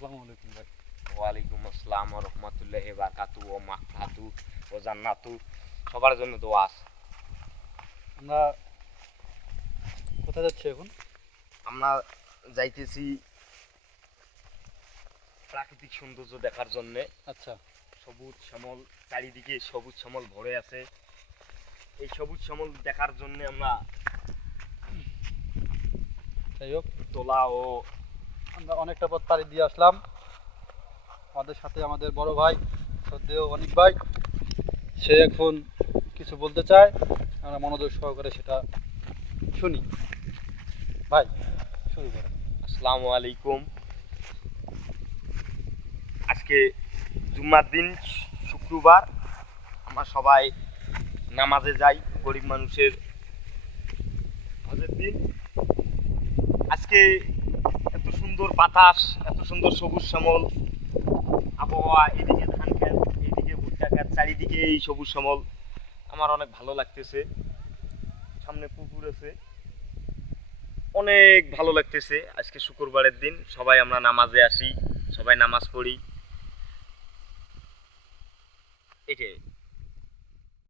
আসসালামু আলাইকুম ভাই। ওয়ালাইকুম আসসালাম ওয়া রাহমাতুল্লাহি ওয়া বারাকাতুহু ওয়া মাগফিরাতু ওয়া জান্নাতু। সবার জন্য দোয়া আছে। আমরা কোথায় যাচ্ছি এখন? আমরা যাইতেছি প্রাকৃতিক সৌন্দর্য দেখার জন্য। আচ্ছা, সবুজ শ্যামল, চারিদিকে সবুজ শ্যামল ভরে আছে। এই সবুজ শ্যামল দেখার জন্য আমরা যাই হোক, তোলা ও আমরা অনেকটা পথ পাড়ি দিয়ে আসলাম। আমাদের সাথে আমাদের বড় ভাই শ্রদ্ধেয় অনিক ভাই, সে এখন কিছু বলতে চায়, আমরা মনোযোগ সহকারে সেটা শুনি। ভাই, শুরু করেন। আসসালামু আলাইকুম। আজকে জুম্মার দিন, শুক্রবার। আমরা সবাই নামাজে যাই, গরিব মানুষের হজের দিন। আজকে এত সুন্দর বাতাস, এত সুন্দর সবুজ শ্যামল আবহাওয়া, এদিকে ধান খেত, এদিকে ভুট্টা খেত, চারিদিকে এই সবুজ শ্যামল, আমার অনেক ভালো লাগতেছে। সামনে পুকুর আছে, অনেক ভালো লাগতেছে। আজকে শুক্রবারের দিন, সবাই আমরা নামাজে আসি, সবাই নামাজ পড়ি, এটাই।